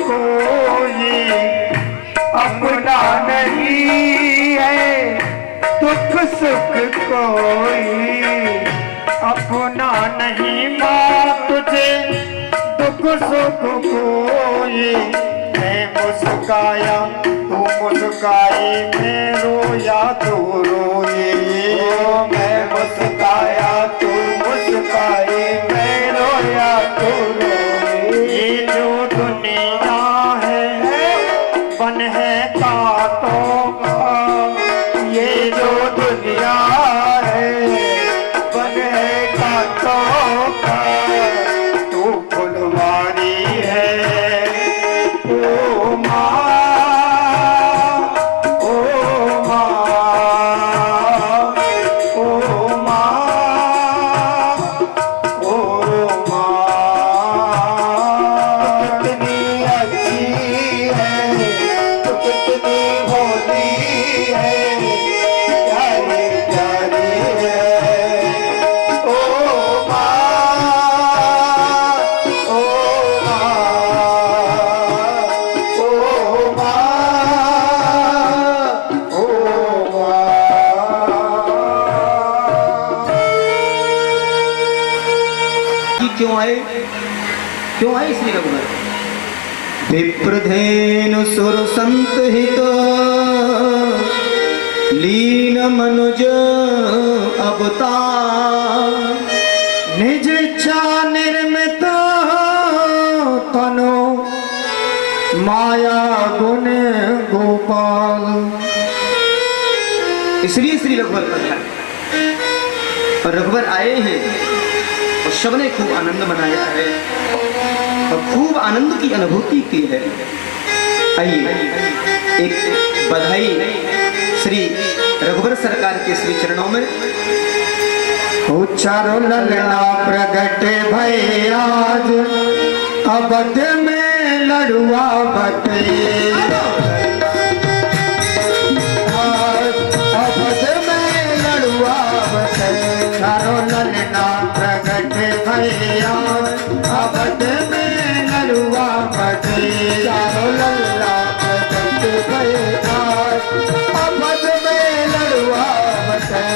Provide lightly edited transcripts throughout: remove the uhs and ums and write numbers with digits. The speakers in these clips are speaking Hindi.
कोई अपना नहीं है, दुख सुख कोई अपना नहीं। माँ तुझे दुख सुख कोई, मैं मुस्काया तू मुस्काई, मैं रोया तू रोई। मैं मुस्काया तू मुस्काई, मैं रोया तू रोई। ये जो दुनिया है बन है कांटों का, ये जो दुनिया है बन है कांटों का, तू फुलवारी है ओ माँ, ओ माँ, ओ माँ, ओ माँ। कितनी अच्छी है, तू कितनी भोली है, प्यारी प्यारी है ओ माँ, ओ माँ, ओ माँ, ओ माँ। कि क्यों आए श्री रघुवर? विप्रधेनु सुर संत हित लीन मनुज अवतार, निज इच्छा निर्मित तनो माया गुण गोपाल। इसलिए श्री रघुवर पधारे और रघुवर आए हैं और सबने खूब आनंद मनाया है और खूब आनंद की अनुभूति की है। आइए एक बधाई श्री रघुवर सरकार के श्री चरणों में। चारों ललना प्रगट भय आज, अवध में लड़ुआ बटे, अवध में लड़ुआ बटे। चारों ललना प्रगट भय आज, अवध में लड़ुआ बटे। चारों ललना प्रगट भय आज, अवध में लड़ुआ बटे।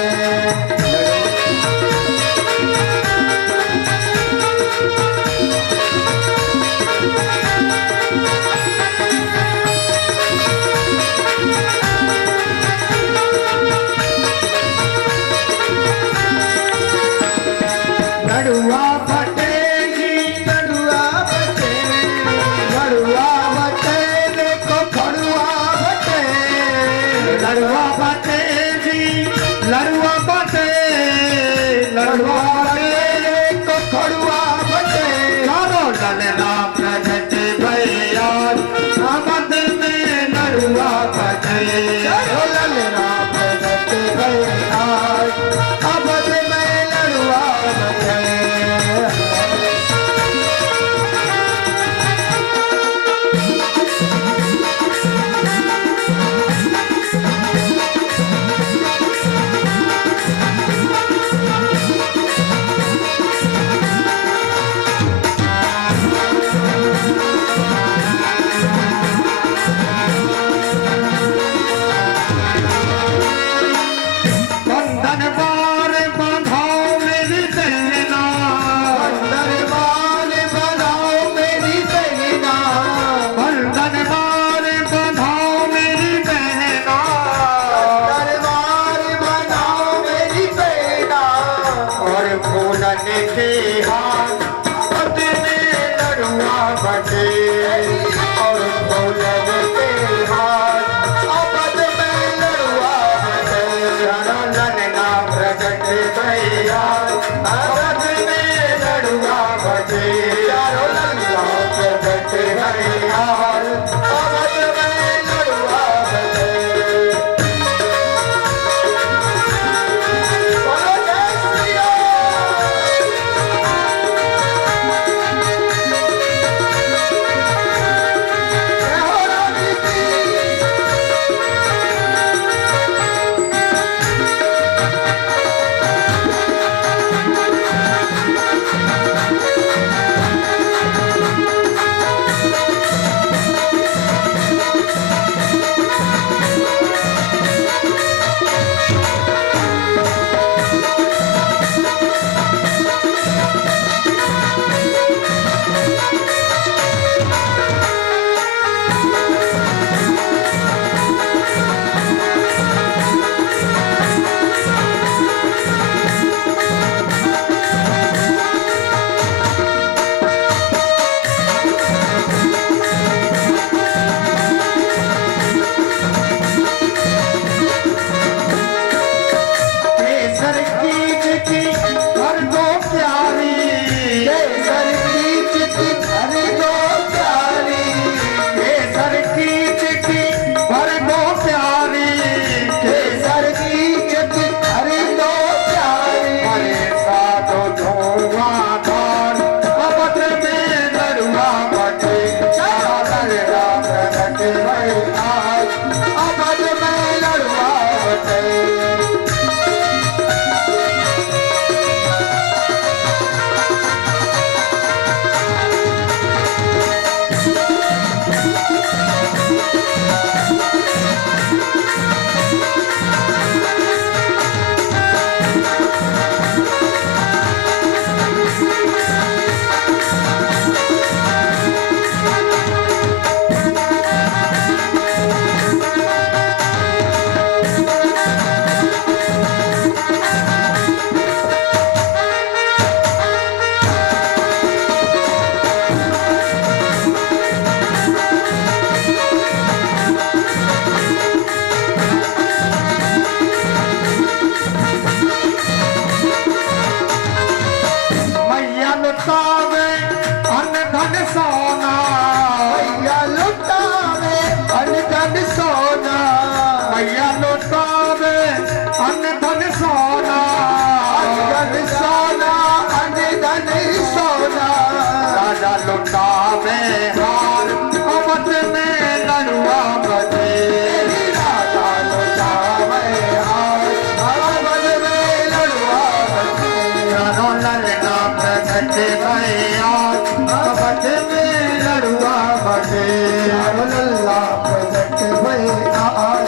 बटे चारों लल्ला प्रकट भई आज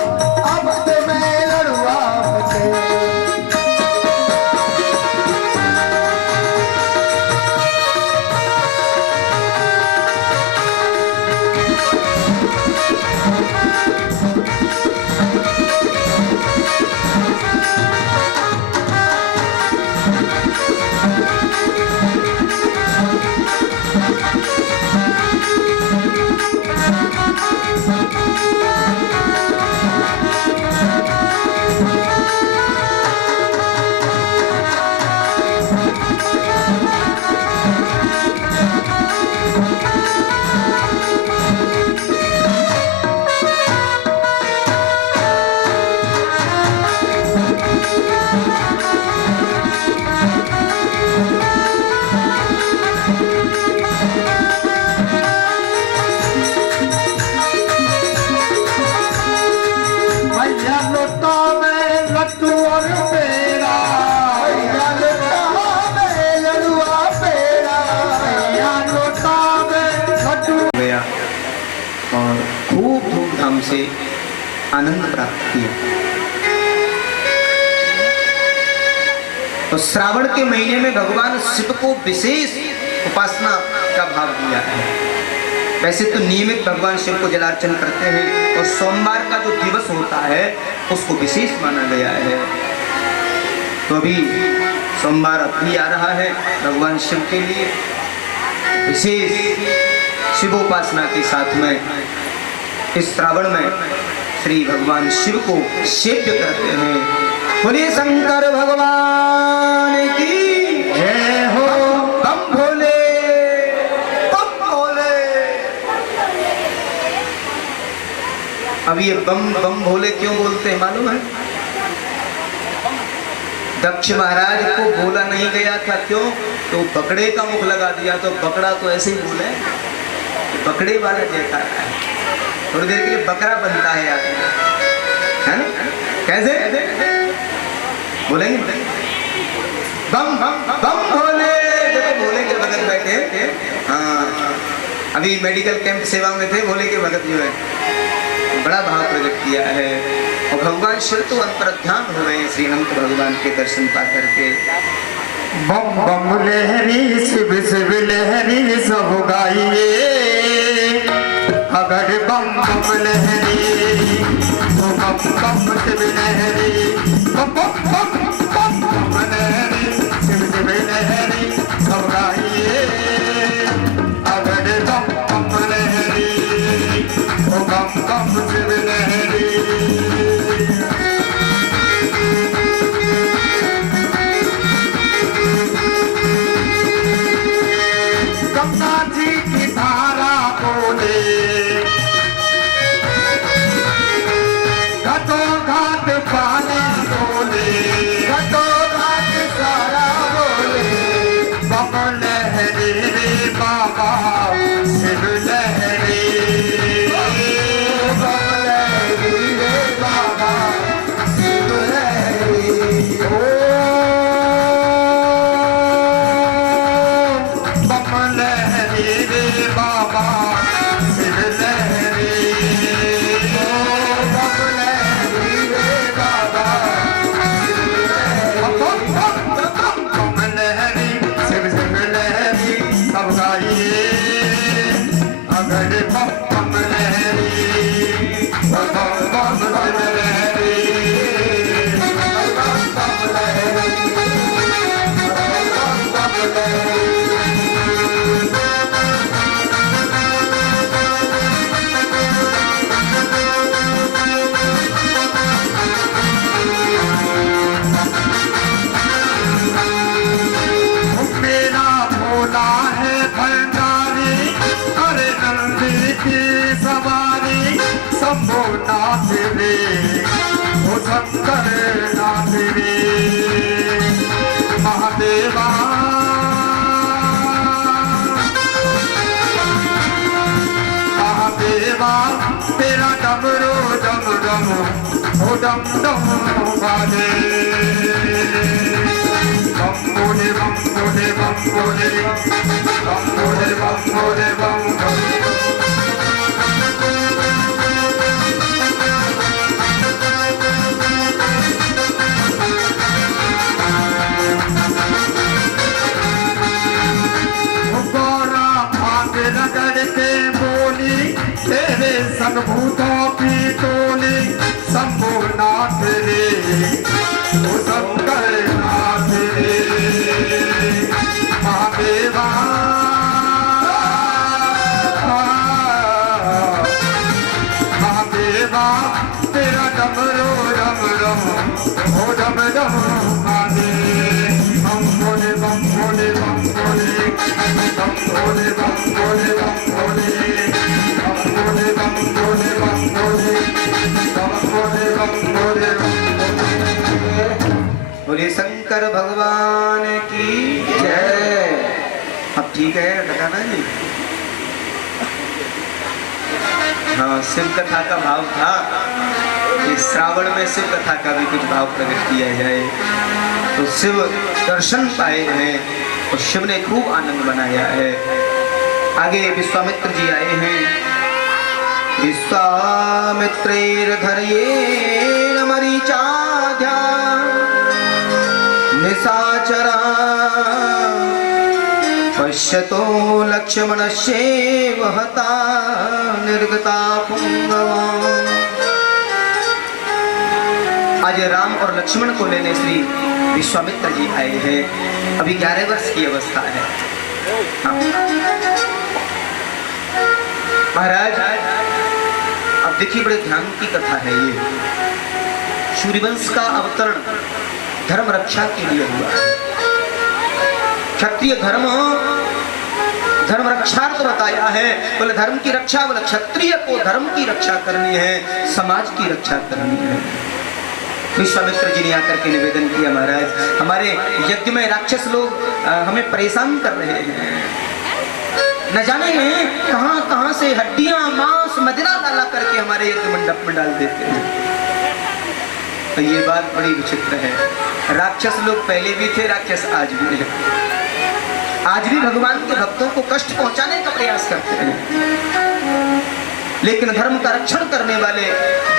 अवध में लड़ुआ बटे भैया लुटा में लट्टू और पेड़ा भैया लुटा में लड़ुआ पेड़ा भैया लुटा में लट्टू गया और खूब धूमधाम से आनंद प्राप्त किया। तो श्रावण के महीने में भगवान शिव को विशेष उपासना का भाव दिया है। वैसे तो नियमित भगवान शिव को जलार्चन करते हैं और सोमवार का जो दिवस होता है उसको विशेष माना गया है। तो अभी सोमवार अभी आ रहा है भगवान शिव के लिए विशेष शिवोपासना के साथ में इस श्रावण में श्री भगवान शिव को सेव्य करते हैं। बोलिए शंकर भगवान की जय हो बम भोले बम भोले। अब ये बम बम भोले क्यों बोलते हैं मालूम है? दक्ष महाराज को बोला नहीं गया था, क्यों? तो बकड़े का मुख लगा दिया, तो बकड़ा तो ऐसे ही बोले, बकड़े वाला जयकार है। थोड़ी देर के लिए बकरा बनता है आदमी, है ना? कैसे बोलेंगे? बम बम बम भोले। देखो भोले के भगत बैठे, हाँ अभी मेडिकल कैंप सेवा में थे, भोले के भगत जो है बड़ा भाव प्रकट किया है। और भगवान शिव तो अंतर्ध्यान हो रहे हैं श्री अनंत भगवान के दर्शन पा करके। बम बम लहरी शिव शिव लहरी सब गाइए, अगर बम बम लहरी तो बम बम शिव लहरी, बम बम बम बम लहरी शिव शिव लहरी सब गाइए, अगर बम बम लहरी तो बम बम शिव लहरी। गंगा जी की धारा बोले, घाटों घाट पानी बोले, घाटों घाट सारा बोले, बम लहरी रे बाबा शिव लहरी, बम लहरी रे बाबा शिव लहरी। बम लहरी रे बाबा शिव लहरी, बम लहरी रे बाबा बम लहरी शिव शिव लहरी सब गाइए, अगर बम बम लहरी बम बम शिव लहरी, बम बम लहरी बम बम लहरी। मेरा भोला है भंडारी, अरे नंदी की सवारी, शंभो नाथ रे ओ शंकर नाथ रे, महादेवा महादेवा तेरा डमरू डम डम ओ डम डम बाजे, बम बोले बम बोले बम बोले बम बोले बम बोले बम बोले। तेरे संग भूतों की टोली शंभुनाथ रे तो शंकर नाथ रे महादेवा महादेवा तेरा डमरो रम रम ओ डम रम महादेव बम भोले बम भोले बम भोले बम भोले बम भोले बम भोले बम भोले बम भोले बम भोले बम भोले बम भोले बोले शंकर भगवान की जय। अब ठीक है बताना जी। हाँ, शिव कथा का भाव था कि श्रावण में शिव कथा का भी कुछ भाव प्रकट किया जाए। तो शिव दर्शन पाए हैं और शिव ने खूब आनंद बनाया है। आगे विश्वामित्र जी आए हैं। विश्वामित्रैर्धर्येण मरीचाध्या निशाचरा पश्यतो लक्ष्मणस्यैव हता निर्गता पुंगवान्। आज राम और लक्ष्मण को लेने श्री विश्वामित्र जी आए हैं। अभी 11 वर्ष की अवस्था है। महाराज अब देखिए, बड़े ध्यान की कथा है ये। सूर्यवंश का अवतरण धर्म रक्षा के लिए हुआ है। क्षत्रिय धर्म रक्षार्थ बताया है। बोले धर्म की रक्षा, बोले क्षत्रिय को धर्म की रक्षा करनी है, समाज की रक्षा करनी है। विश्वामित्र जी ने आकर के निवेदन किया, महाराज हमारे यज्ञ में राक्षस लोग हमें परेशान कर रहे हैं। न जाने कहां कहां से हड्डियां मांस मदिरा डाला करके हमारे यज्ञ मंडप में डाल देते हैं। तो ये बात बड़ी विचित्र है। राक्षस लोग पहले भी थे, राक्षस आज भी है। आज भी भगवान के भक्तों को कष्ट पहुंचाने का प्रयास करते हैं, लेकिन धर्म का रक्षण करने वाले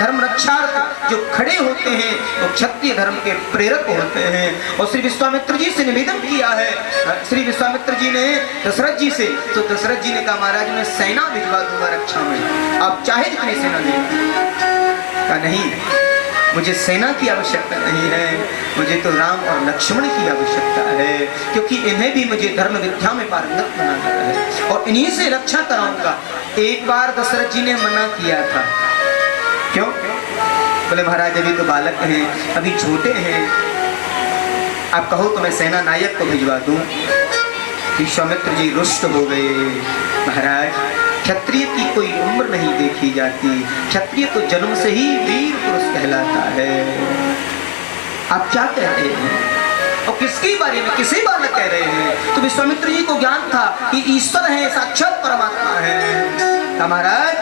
धर्म रक्षार्थ जो खड़े होते हैं वो क्षत्रिय धर्म के प्रेरक होते हैं। और श्री विश्वामित्र जी से निवेदन किया है। श्री विश्वामित्र जी ने दशरथ जी से, तो दशरथ जी ने कहा महाराज मैं सेना भिजवा दूंगा रक्षा में, आप चाहे जितनी सेना दे। कहा नहीं, मुझे सेना की आवश्यकता नहीं है, मुझे तो राम और लक्ष्मण की आवश्यकता है, क्योंकि इन्हें भी मुझे धर्म विद्या में पारंगत बनाना है और इन्हीं से रक्षा कराऊंगा। एक बार दशरथ जी ने मना किया था। क्यों? बोले महाराज अभी तो बालक हैं, अभी छोटे हैं, आप कहो तो मैं सेना नायक को भिजवा दूं। विश्वामित्र जी रुष्ट हो गए। महाराज क्षत्रिय की कोई उम्र नहीं देखी जाती, क्षत्रिय तो जन्म से ही वीर पुरुष कहलाता है। आप क्या कह रहे हैं और किसके बारे में, किसी बालक कह रहे हैं? तो विश्वामित्र जी को ज्ञान था कि ईश्वर है, साक्षात परमात्मा है। महाराज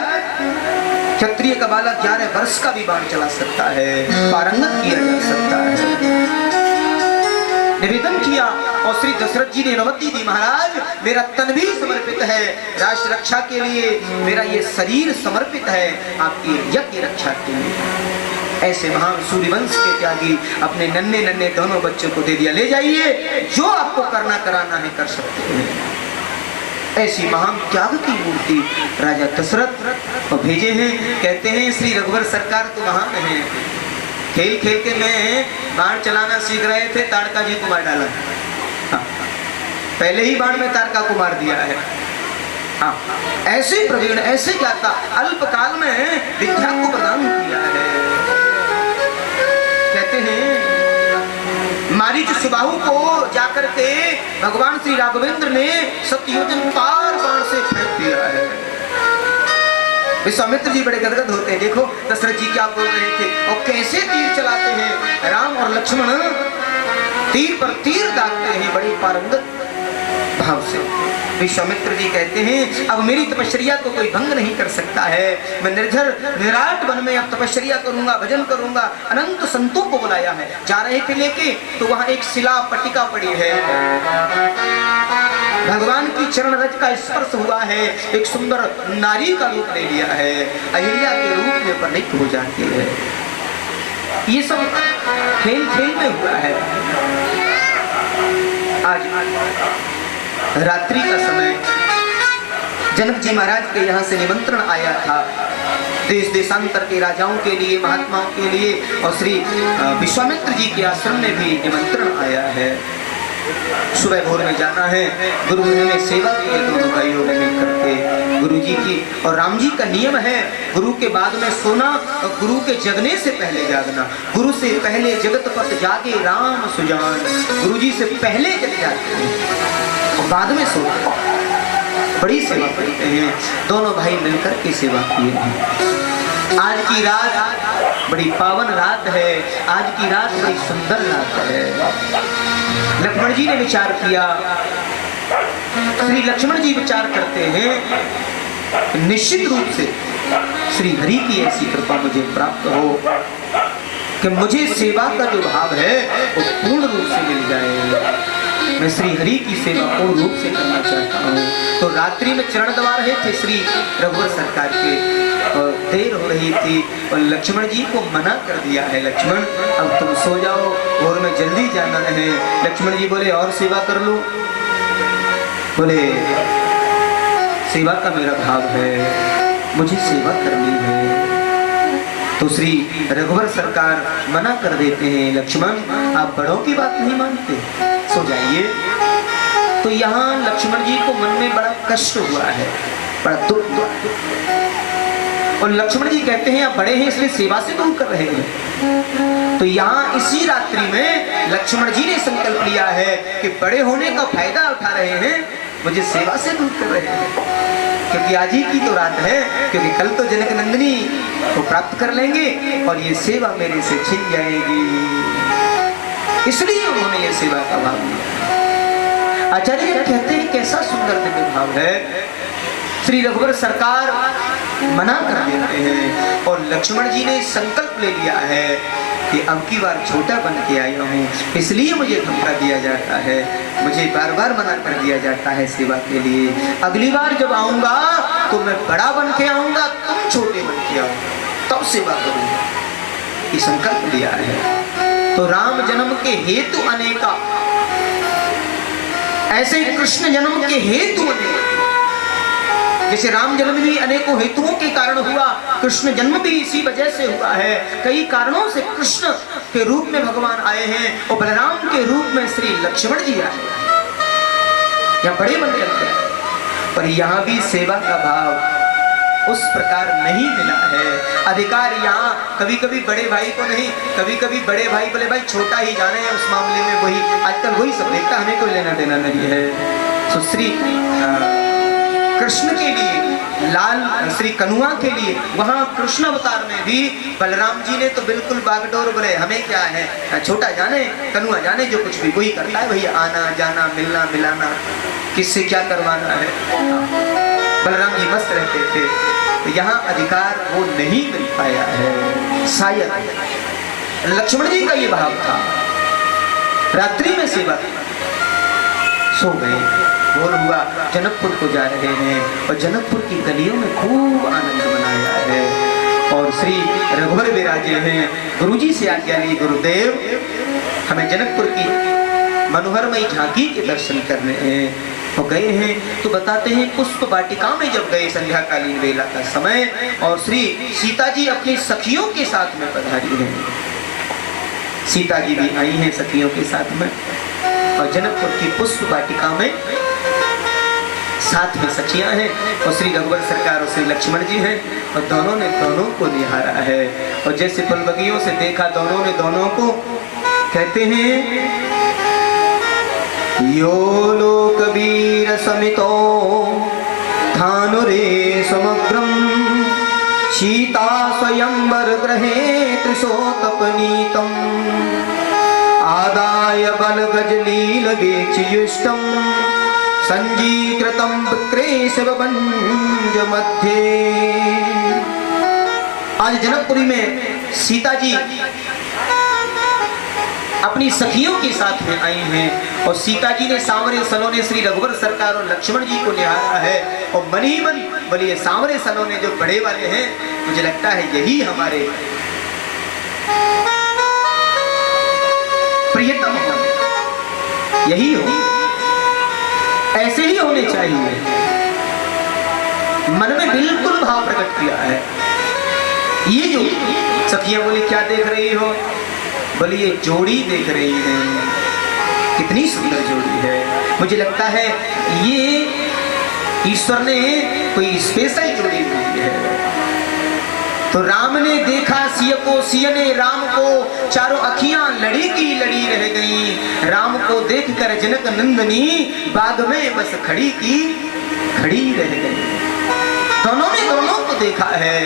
क्षत्रिय का बालक 11 वर्ष का भी बाण चला सकता है, पारंगत किया जा सकता है। निवेदन किया और श्री दशरथ जी ने अनुमति दी। महाराज मेरा तन भी समर्पित है राष्ट्र रक्षा के लिए, मेरा ये शरीर समर्पित है आपकी यज्ञ रक्षा के लिए। ऐसे महान सूर्यवंश के त्यागी अपने नन्हे नन्हे दोनों बच्चों को दे दिया, ले जाइए जो आपको करना कराना है कर सकते हैं। ऐसी महान त्याग की मूर्ति राजा दशरथ को भेजे हैं। कहते हैं श्री रघुवर सरकार तो महान है, खेल खेल के मैं बाण चलाना सीख रहे थे, ताड़का जी को मार डाला। हाँ, पहले ही बाण में ताड़का को मार दिया है। हाँ, ऐसे प्रवीण, ऐसे ज्ञाता, अल्प काल में विद्या को प्रदान किया है। कहते हैं मारीच सुबाहु को जाकर के भगवान श्री राघवेंद्र ने 7 योजन पार बाण से फेंक दिया है। विश्वामित्र जी बड़े गदगद होते हैं। देखो दशरथ जी क्या बोल रहे थे और कैसे तीर चलाते हैं। राम और लक्ष्मण तीर पर तीर दागते हैं बड़ी पारंगत भाव से। विश्वामित्र जी कहते हैं अब मेरी तपस्या को कोई भंग नहीं कर सकता है, मैं निर्झर विराट वन में अब तपस्या करूंगा, भजन करूंगा। अनंत संतों को बुलाया है। जा रहे थे लेके तो वहां एक शिला पट्टिका पड़ी है, भगवान की चरण रज का स्पर्श हुआ है, एक सुंदर नारी का रूप ले लिया है, अहिल्या के रूप में परिणत हो जाती है। ये सब खेल खेल में हुआ है। आज रात्रि का समय जनक जी महाराज के यहाँ से निमंत्रण आया था, देश देशांतर के राजाओं के लिए, महात्माओं के लिए, और श्री विश्वामित्र जी के आश्रम में भी निमंत्रण आया है। सुबह भोर में जाना है, गुरु में सेवा की है दोनों भाइयों ने मिलकर के गुरु जी की। और राम जी का नियम है गुरु के बाद में सोना और गुरु के जगने से पहले जागना। गुरु से पहले जगत पत जागे राम सुजान, गुरु जी से पहले जग जाते हैं और बाद में सोते। बड़ी सेवा करते हैं, दोनों भाई मिलकर के सेवा किए हैं। आज की रात बड़ी पावन रात है, आज की रात बड़ी सुंदर रात है। लक्ष्मण जी ने विचार किया, श्री लक्ष्मण जी विचार करते हैं निश्चित रूप से श्री हरि की ऐसी कृपा मुझे प्राप्त हो कि मुझे सेवा का जो भाव है वो पूर्ण रूप से मिल जाए। मैं श्री हरि की सेवा पूर्ण रूप से करना चाहता हूँ। तो रात्रि में चरण दबा रहे थे श्री रघुवर सरकार के, और देर हो रही थी और लक्ष्मण जी को मना कर दिया है, लक्ष्मण अब तुम सो जाओ, भोर में जल्दी जाना है। लक्ष्मण जी बोले और सेवा कर लूं? बोले सेवा का मेरा भाव है, मुझे सेवा करनी है। तो श्री रघुवर सरकार मना कर देते हैं, लक्ष्मण आप बड़ों की बात नहीं मानते, सो जाइए। तो यहाँ लक्ष्मण जी को मन में बड़ा कष्ट हुआ है, बड़ा दुख। और लक्ष्मण जी कहते हैं आप बड़े हैं इसलिए सेवा से दूर कर रहे हैं। तो यहाँ इसी रात्रि में लक्ष्मण जी ने संकल्प लिया है कि बड़े होने का फायदा उठा रहे हैं, मुझे सेवा से दूर कर रहे हैं। क्योंकि आज ही की तो रात है, क्योंकि कल तो जनक नंदिनी को प्राप्त कर लेंगे और ये सेवा मेरे से छिन जाएगी, इसलिए उन्होंने ये सेवा का भाव लिया। आचार्य कहते हैं कैसा सुंदर दिव्य भाव है। श्री रघुवर सरकार मना कर देते हैं और लक्ष्मण जी ने संकल्प ले लिया है कि अब की बार छोटा बन के आया हूँ, इसलिए मुझे धमका दिया जाता है, मुझे बार बार मना कर दिया जाता है सेवा के लिए। अगली बार जब आऊंगा तो मैं बड़ा बन के आऊंगा, तुम छोटे बन के आओ, तब सेवा करूंगा, ये संकल्प लिया है। तो राम जन्म के हेतु अनेका, ऐसे कृष्ण जन्म के हेतु अनेक, जैसे राम जन्म भी अनेकों हेतुओं के कारण हुआ, कृष्ण जन्म भी इसी वजह से हुआ है। कई कारणों से कृष्ण के रूप में भगवान आए हैं और बलराम के रूप में श्री लक्ष्मण जी आए हैं, यहाँ बड़े बन करते हैं। पर यहाँ भी सेवा का भाव उस प्रकार नहीं मिला है। अधिकार यहाँ कभी कभी बड़े भाई को नहीं, कभी कभी बड़े भाई बोले भाई छोटा ही जाने हैं, उस मामले में वही आजकल वही सब देखता, हमें कोई लेना देना नहीं है। तो श्री कृष्ण के लिए, लाल श्री कन्हुआ के लिए, वहां कृष्ण अवतार में भी बलराम जी ने तो बिल्कुल बागडोर बोले हमें क्या है, छोटा जाने कन्हुआ जाने, जो कुछ भी वही करता है, भैया आना जाना मिलना मिलाना, किससे क्या करवाना है। बलराम जी मस्त रहते थे। तो यहाँ अधिकार वो नहीं मिल पाया है। शायद लक्ष्मण जी का ये भाव था, रात्रि में सेवा, सो गए, भोर हुआ, जनकपुर को जा रहे हैं और जनकपुर की गलियों में खूब आनंद मनाया है। और श्री रघुवर विराजे हैं, गुरुजी से आज्ञा ली, गुरुदेव हमें जनकपुर की मनोहरमयी झांकी के दर्शन करने हैं। तो गए हैं तो बताते हैं पुष्प वाटिका में जब गए संध्याकालीन वेला का समय, और श्री सीता जी अपनी सखियों के साथ में पधारी हैं। सीता जी भी आई हैं सखियों के साथ में, और जनकपुर की पुष्प वाटिका में साथ में सखियां हैं और श्री रघुवर सरकार और श्री लक्ष्मण जी हैं, और दोनों ने दोनों को निहारा है। और जैसे फुलबगियों से देखा दोनों ने दोनों को, कहते हैं यो लोकवीर समितो धानुरे समग्रम सीता स्वयंवर ग्रहे त्रिशोतपनीतम आदाय बलगजलील वेचयुष्टम संजीकृतम विक्रेशवभंज मध्ये। आज जनकपुरी में सीता जी अपनी सखियों के साथ में आई हैं और सीता जी ने सांवरे सलोने श्री रघुवर सरकार और लक्ष्मण जी को निहारा है और मन ही मन बोलिए सांवरे सलोने जो बड़े वाले हैं, मुझे लगता है यही हमारे प्रियतम हो, यही हो, ऐसे ही होने चाहिए। मन में बिल्कुल भाव प्रकट किया है। ये जो सखियां बोली क्या देख रही हो? बोली ये जोड़ी देख रही है, कितनी सुंदर जोड़ी है। मुझे लगता है ये ईश्वर ने कोई स्पेशल जोड़ी दी है। तो राम ने देखा सिय को, सिय ने राम को, चारों अखियां लड़ी की लड़ी रह गईं। राम को देखकर जनक नंदनी बाग में बस खड़ी की खड़ी रह गई। दोनों ने दोनों को देखा है।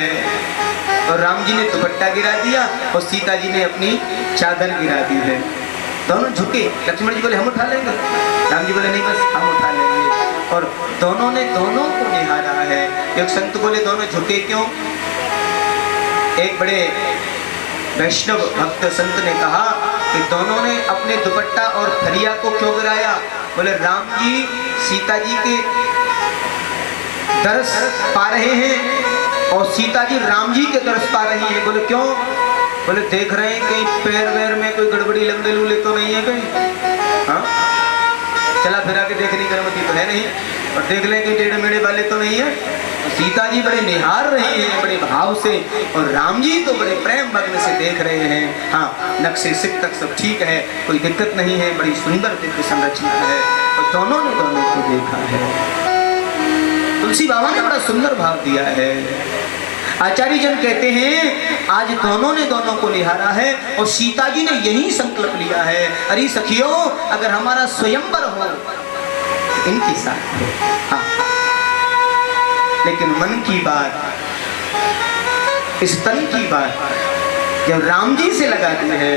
और राम जी ने दुपट्टा गिरा दिया और सीता जी ने अपनी चादर गिरा दी है। दोनों झुके। लक्ष्मण जी बोले हम उठा लेंगे, राम जी बोले नहीं बस हम उठा लेंगे। और दोनों ने दोनों को निहारा है। एक संत बोले दोनों झुके क्यों? एक बड़े वैष्णव भक्त संत ने कहा कि दोनों ने अपने दुपट्टा और थरिया को क्यों गिराया? बोले राम जी सीता जी के दर्श पा रहे हैं और सीता जी राम जी के दर्श पा रही हैं। बोले क्यों? बोले देख रहे हैं कहीं पैर वैर में कोई गड़बड़ी लंगड़े लूले तो नहीं है कहीं, हाँ चला फिरा के देखने की अनुमति तो है नहीं, और देख लें कि टेढ़े मेढ़े वाले तो नहीं है। सीता जी बड़े निहार रहे हैं बड़े भाव से, और राम जी तो बड़े प्रेम मग्न से देख रहे हैं। हाँ नक्शे सिक तक सब ठीक है, कोई दिक्कत नहीं है, बड़ी सुंदर दिव्य संरचना है। और दोनों ने दोनों को देखा है। तुलसी बाबा ने बड़ा सुंदर भाव दिया है। आचार्य जन कहते हैं आज दोनों ने दोनों को निहारा है और सीता जी ने यही संकल्प लिया है, अरे सखियों अगर हमारा स्वयंवर हो तो इनके साथ हो। हाँ लेकिन मन की बात, इस तन की बात जब राम जी से लगाती है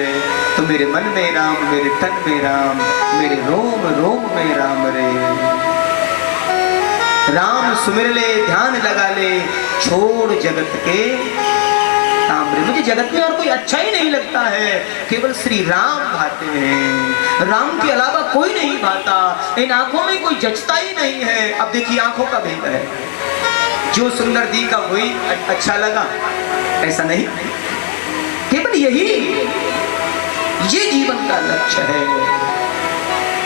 तो मेरे मन में राम, मेरे तन में राम, मेरे रोम रोम में राम रे। राम सुमिर ले ध्यान लगा ले, छोड़ जगत के ताम्रे। मुझे जगत में और कोई अच्छा ही नहीं लगता है, केवल श्री राम भाते हैं। राम के अलावा कोई नहीं भाता, इन आंखों में कोई जचता ही नहीं है। अब देखिए आंखों का भेद है, जो सुंदर दिखा वही अच्छा लगा, ऐसा नहीं। केवल यही ये जीवन का लक्ष्य है।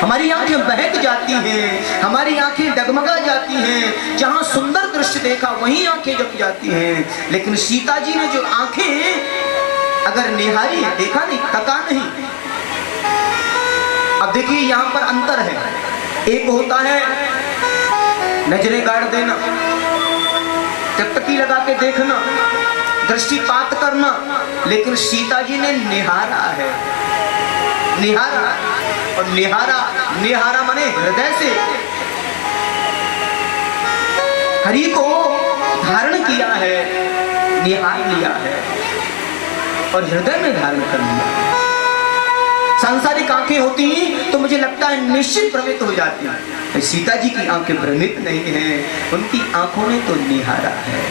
हमारी आंखें बहक जाती हैं, हमारी आंखें डगमगा जाती हैं, जहां सुंदर दृश्य देखा वहीं आंखें जम जाती हैं। लेकिन सीता जी ने जो आंखें अगर निहारी है, देखा नहीं, तका नहीं। अब देखिए यहां पर अंतर है। एक होता है नजरें गाड़ देना, टकटकी लगा के देखना, दृष्टिपात करना, लेकिन सीता जी ने निहारा है। निहारा और निहारा, निहारा माने हृदय से हरि को धारण किया है, निहार लिया है और हृदय में धारण कर लिया। सांसारिक आंखें होती तो मुझे लगता है निश्चित भ्रमित हो जाती है। सीता जी की आंखें भ्रमित नहीं हैं, उनकी आंखों ने तो निहारा है।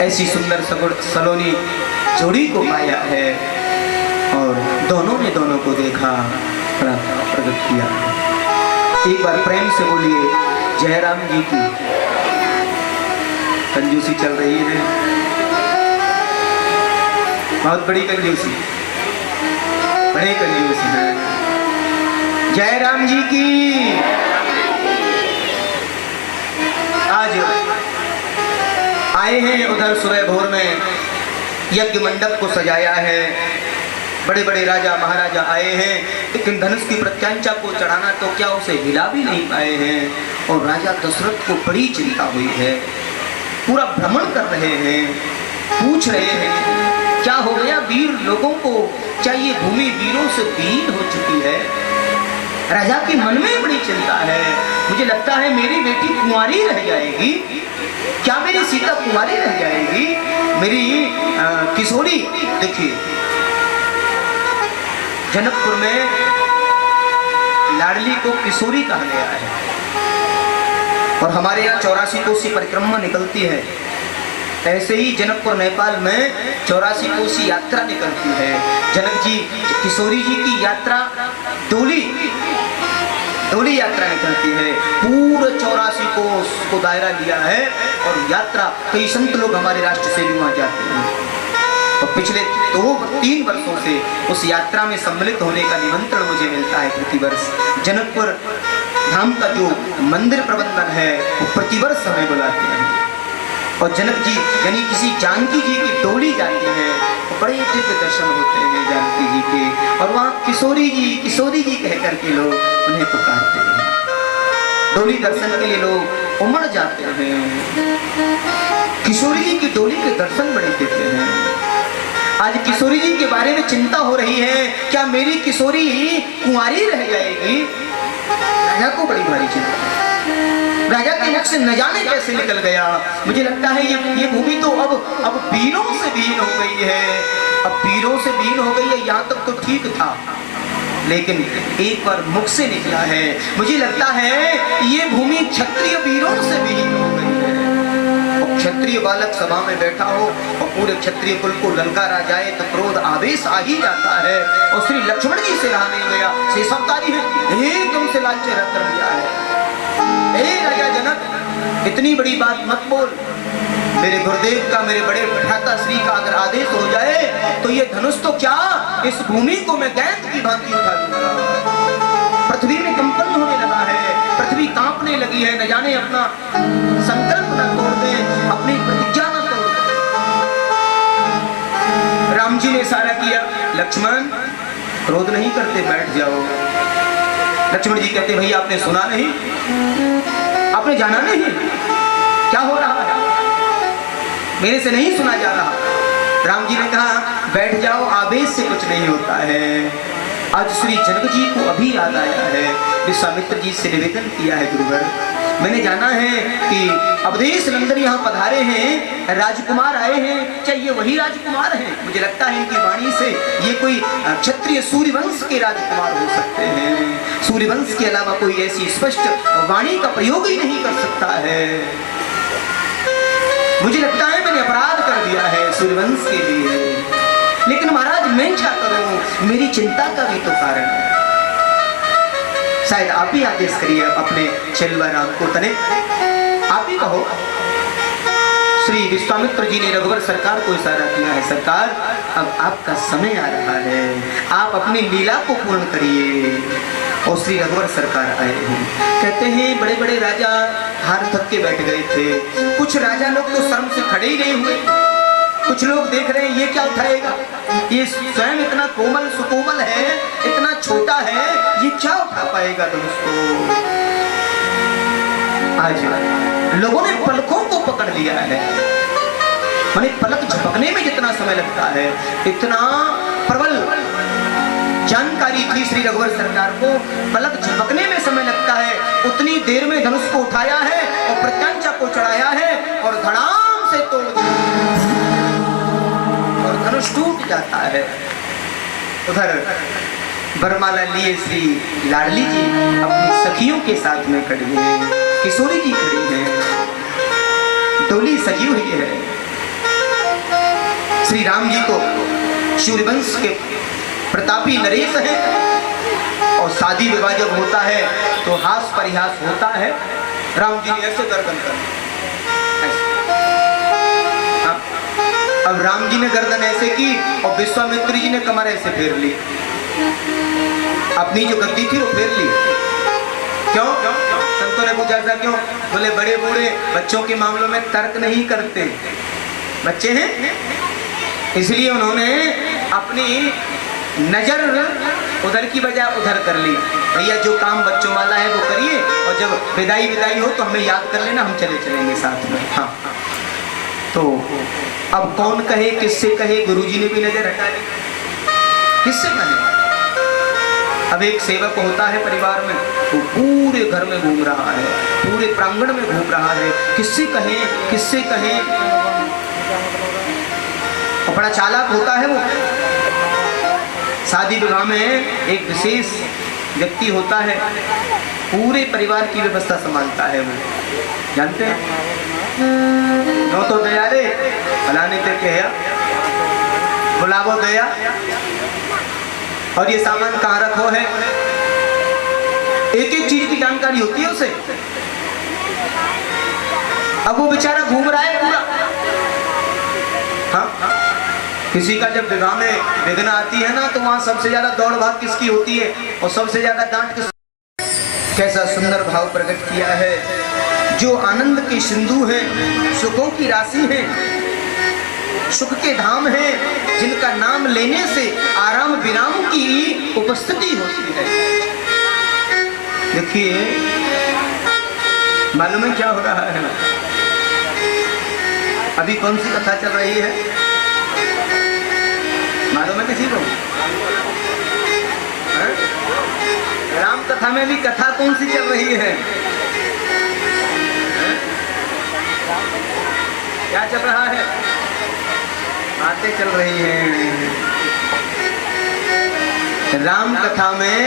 ऐसी सुंदर सलोनी जोड़ी को पाया है और दोनों ने दोनों को देखा, बड़ा प्रकट किया। एक बार प्रेम से बोलिए जयराम जी की। कंजूसी चल रही है, बहुत बड़ी कंजूसी, बड़े कंजूस हैं। जयराम जी की। आज आए हैं उधर सुबह भोर में, यज्ञ मंडप को सजाया है, बड़े बड़े राजा महाराजा आए हैं, लेकिन धनुष की प्रत्यांचा को चढ़ाना तो क्या उसे हिला भी नहीं पाए हैं। और राजा दशरथ को बड़ी चिंता हुई है, पूरा भ्रमण कर रहे हैं, पूछ रहे हैं क्या हो गया वीर लोगों को, क्या ये भूमि वीरों से दीन हो चुकी है। राजा के मन में बड़ी चिंता है, मुझे लगता है मेरी बेटी कुंवारी रह जाएगी, क्या मेरी सीता कुंवारी रह जाएगी, मेरी किशोरी। देखिए जनकपुर में लाडली को किशोरी कहा गया है और हमारे यहाँ 84 कोसी परिक्रमा निकलती है। ऐसे ही जनकपुर नेपाल में 84 कोसी यात्रा निकलती है। जनक जी किशोरी जी की यात्रा डोली यात्रा निकलती है, पूरे 84 कोस को दायरा लिया है और यात्रा, कई संत लोग हमारे राष्ट्र से भी वहां जाते हैं और पिछले 2-3 वर्षों से उस यात्रा में सम्मिलित होने का निमंत्रण मुझे मिलता है प्रतिवर्ष। जनकपुर धाम का जो मंदिर प्रबंधन है वो प्रतिवर्ष हमें बुलाते हैं। और जनक जी यानी किसी जानकी जी की डोली जाती है तो बड़े दिव्य दर्शन होते हैं जानकी जी के, और वहाँ किशोरी जी कह करके लोग उन्हें पुकारते हैं। डोली दर्शन के लिए लोग उमड़ जाते हैं। किशोरी जी की डोली के दर्शन बड़े दिव्य हैं। आज किशोरी जी के बारे में चिंता हो रही है, क्या मेरी किशोरी कुंवारी रह जाएगी? राजा को बड़ी भारी चिंता है। राजा के मुख से न जाने कैसे निकल गया। मुझे लगता है ये भूमि तो अब वीरों से विहीन हो गई है। अब वीरों से विहीन हो गई है, यहाँ तक तो ठीक था, लेकिन एक बार मुख से निकला है। मुझे लगता है ये भूमि क्षत्रिय वीरों से विहीन हो गई है। और क्षत्रिय बालक सभा में बैठा हो और पूरे क्षत्रिय कुल को ललकारा जाए तो क्रोध आवेश आ ही जाता है। और श्री लक्ष्मण जी से रहा नहीं गया, शेषावतारी है एकदम से लाल चेहरा कर दिया है। राजा जनक, इतनी बड़ी बात मत बोल। मेरे गुरुदेव का, मेरे बड़े भ्राता श्री का अगर आदेश हो जाए तो ये धनुष तो क्या, इस भूमि को मैं गेंद की भांति उठा लूंगा। पृथ्वी में कंपन होने लगा है, पृथ्वी कांपने लगी है। न जाने अपना संकल्प न तोड़ दे, अपनी प्रतिज्ञा न तोड़ दे। राम जी ने इशारा किया, लक्ष्मण क्रोध नहीं करते, बैठ जाओ। लक्ष्मण जी कहते, भैया आपने सुना नहीं, आपने जाना नहीं, क्या हो रहा है, मेरे से नहीं सुना जा रहा। राम जी ने कहा, बैठ जाओ, आवेश से कुछ नहीं होता है। आज श्री जनक जी को अभी याद आया है, विश्वामित्र जी से निवेदन किया है, गुरुवर मैंने जाना है कि अवधेश नंदन यहाँ पधारे हैं, राजकुमार आए हैं, क्या ये वही राजकुमार हैं? मुझे लगता है इनकी वाणी से ये कोई क्षत्रिय सूर्यवंश के राजकुमार हो सकते हैं। सूर्यवंश के अलावा कोई ऐसी स्पष्ट वाणी का प्रयोग ही नहीं कर सकता है। मुझे लगता है मैंने अपराध कर दिया है सूर्यवंश के लिए, लेकिन महाराज मैं क्या करूं, मेरी चिंता का भी तो कारण है। शायद आप ही आदेश करिए अपने चेलवा राम को, तने आप ही कहो। श्री विश्वामित्र जी ने रघुवर सरकार को इशारा किया है, सरकार अब आपका समय आ रहा है, आप अपनी लीला को पूर्ण करिए। और श्री रघुवर सरकार आए हैं, कहते हैं बड़े बड़े राजा हार थक के बैठ गए थे, कुछ राजा लोग तो शर्म से खड़े ही नहीं हुए, कुछ लोग देख रहे हैं ये क्या उठाएगा, ये स्वयं इतना कोमल सुकोमल है, इतना छोटा है, ये क्या उठा पाएगा धनुष को। आज लोगों ने पलकों को पकड़ लिया है, माने पलक झपकने में जितना समय लगता है, इतना प्रबल जानकारी थी श्री रघुवर सरकार को, पलक झपकने में समय लगता है, उतनी देर में धनुष को उठाया है और प्रत्यंचा को चढ़ाया है और धड़ाम से तोड़ दिया और धनुष टूट जाता है। उधर बरमाला लिए श्री लाडली जी अपनी सखियों के साथ में खड़ी है, किशोरी जी खड़ी है, डोली सजी हुई है। श्री राम जी को सूर्यवंश के प्रतापी नरेश है और शादी विवाह जब होता है तो हास परिहास होता है। राम जी ने ऐसे गर्दन कर, अब राम जी ने गर्दन ऐसे की और विश्वामित्र जी ने कमर ऐसे फेर ली, अपनी जो गद्दी थी वो फेर ली। क्यों? संतों ने पूछा था क्यों? बोले बड़े बूढ़े बच्चों के मामलों में तर्क नहीं करते, बच्चे हैं इसलिए उन्होंने अपनी नजर उधर की बजाय उधर कर ली। भैया जो काम बच्चों वाला है वो करिए और जब विदाई हो तो हमें याद कर लेना, हम चलेंगे साथ में। हाँ, तो अब कौन कहे, किससे कहे? गुरुजी ने भी नजर हटा ली, किससे कहे? अब एक सेवक होता है परिवार में, वो पूरे घर में घूम रहा है, पूरे प्रांगण में घूम रहा है, किससे कहे, किससे कहे? और बड़ा चालाक होता है वो। शादी विवाह में एक विशेष व्यक्ति होता है, पूरे परिवार की व्यवस्था संभालता है वो, जानते हैं? नो तो दया रे फलाने ते कहा बुलावो दया, और ये सामान कहाँ रखो है, एक एक चीज की जानकारी होती है उसे। अब वो बेचारा घूम रहा है पूरा। हाँ, किसी का जब विवाह में विघ्न आती है ना तो वहां सबसे ज्यादा दौड़ भाग किसकी होती है और सबसे ज्यादा डांट कैसा सुंदर भाव प्रकट किया है। जो आनंद के सिंधु हैं, सुखों की राशि हैं, सुख के धाम हैं, जिनका नाम लेने से आराम विराम की उपस्थिति होती है। देखिए, मालूम है क्या हो रहा है? अभी कौन सी कथा चल रही है? मालूम है किसी को? राम कथा में भी कथा कौन सी चल रही है? क्या चल रहा है? बातें चल रही हैं। राम कथा में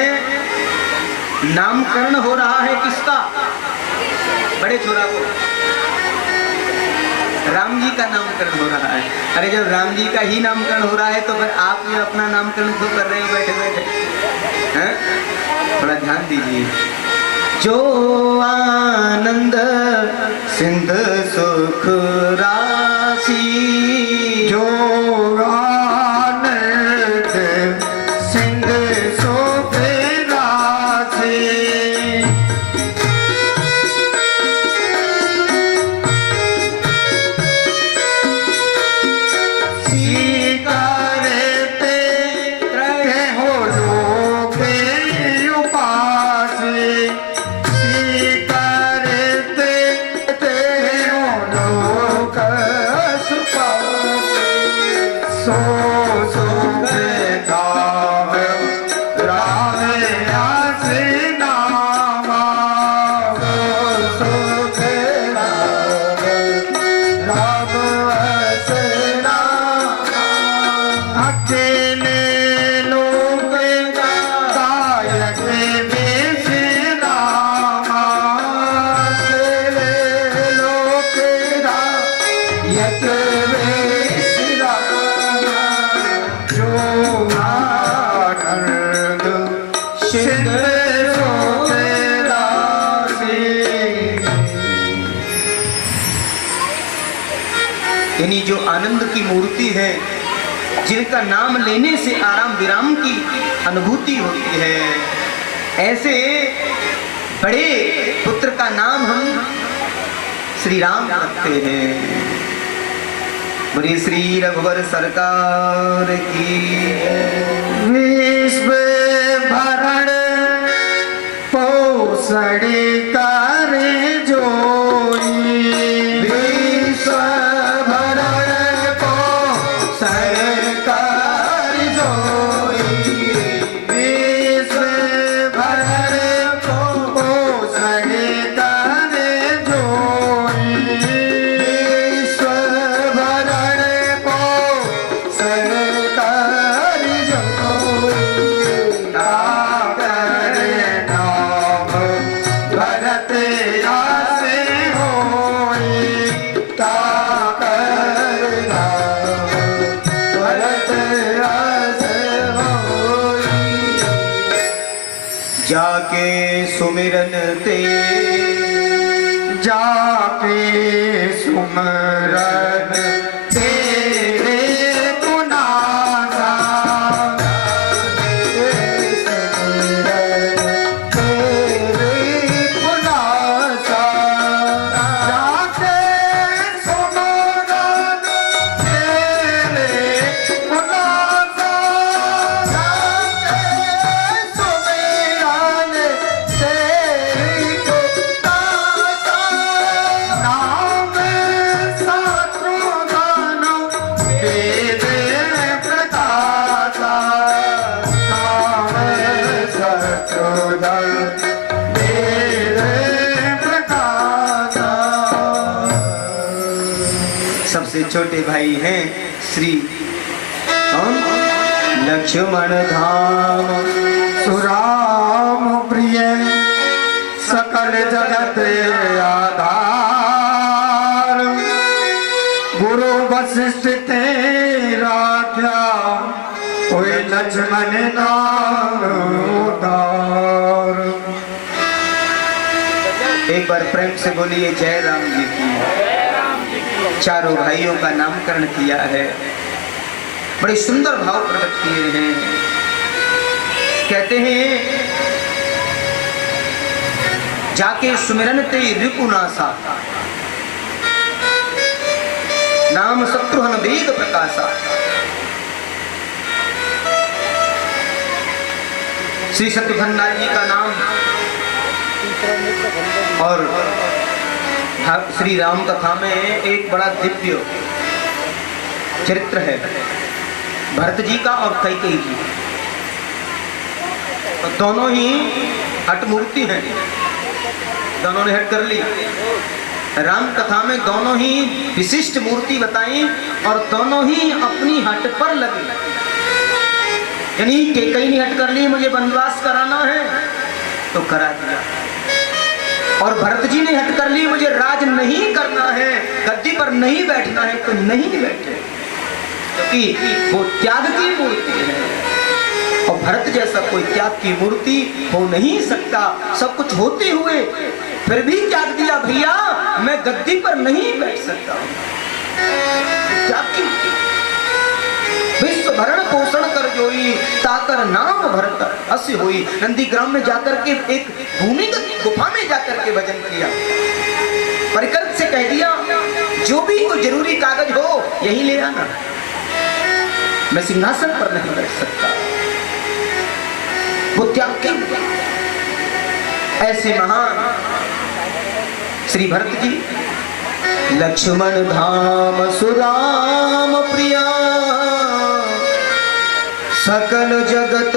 नामकरण हो रहा है किसका? बड़े छोरा को राम जी का नामकरण हो रहा है। अरे जब राम जी का ही नामकरण हो रहा है तो फिर आप ये अपना नामकरण क्यों कर रहे हो बैठे बैठे? हैं? थोड़ा ध्यान दीजिए। जो आनंद सिंध सुख राशि, जो आनंद सिंध सुख राशि, स्वीकारते रहो लोक उपासी, स्वीकारते रहो लोक सुपासी। सो सुख धाम राम आस नामा, सो सुख धाम राम आस नामा। अकेले लोक गायक विश्रामा, अकेले लोक गायक विश्रामा। जो आनंद सिंध सुख राशि। यानी जो आनंद की मूर्ति है, जिनका नाम लेने से आराम विराम की अनुभूति होती है, ऐसे बड़े पुत्र का नाम हम श्री राम रखते हैं। बोलिए श्री रघुवर सरकार की। विश्व भरण पोषण कर जोड़ी, विश्व भरण पोषण कर जोड़ी, विश्व भरण पोषण कर जोड़ी, विश्व भरण पोषण कर जोड़ी। नागर नाम भरत आसे होई, ताकर नाम भरत आसे होई। जाके सुमिरन ते, जाके सुमरन तेरे गुनासा, सुमरन तेरे गुनासा। जाके सुमरन तेरे गुनासा, जाके सुमरन तेरे गुनासा। नाम शत्रुघ्न वेद प्रदाता, नाम शत्रुघ्न वेद प्रदाता। सबसे छोटे भाई हैं श्री कौन? लक्ष्मण धाम। सुराम प्रिय सकल जगत आधार, गुरु वशिष्ठ तेरा क्या कोई लक्ष्मण नाम उतार। एक बार प्रेम से बोलिए जय राम जी की। चारों भाइयों का नामकरण किया है, बड़े सुंदर भाव प्रकट किए हैं। कहते हैं जाके सुमिरन ते रिपुनासा, नाम शत्रुहन वेद प्रकाशा। श्री शत्रुघ्न जी का नाम और श्री राम कथा में एक बड़ा दिव्य चरित्र है, भरत जी का और कैकेयी जी। तो दोनों ही हठ मूर्ति हैं, दोनों ने हट कर ली। राम कथा में दोनों ही विशिष्ट मूर्ति बताई और दोनों ही अपनी हट पर लगे। यानी कैकेयी ने हट कर ली, मुझे वनवास कराना है तो करा दिया, और भरत जी ने हट कर ली, मुझे राज नहीं करना है, गद्दी पर नहीं बैठना है तो नहीं बैठे, क्योंकि वो त्याग की मूर्ति है। और भरत जैसा कोई त्याग की मूर्ति हो नहीं सकता। सब कुछ होते हुए फिर भी त्याग दिया, भैया मैं गद्दी पर नहीं बैठ सकता। त्याग की विश्व भरण पोषण कर जोई, ताकर नाम भरत अस्य होई। नंदीग्राम में जाकर के एक भूमिगत गुफा में जाकर के भजन किया, परिकर से कह दिया जो भी कोई जरूरी कागज हो यही ले आना, मैं सिंहासन पर नहीं बैठ सकता। वो त्याग के ऐसे महान श्री भरत जी। लक्ष्मण धाम सुराम प्रिया, सकल जगत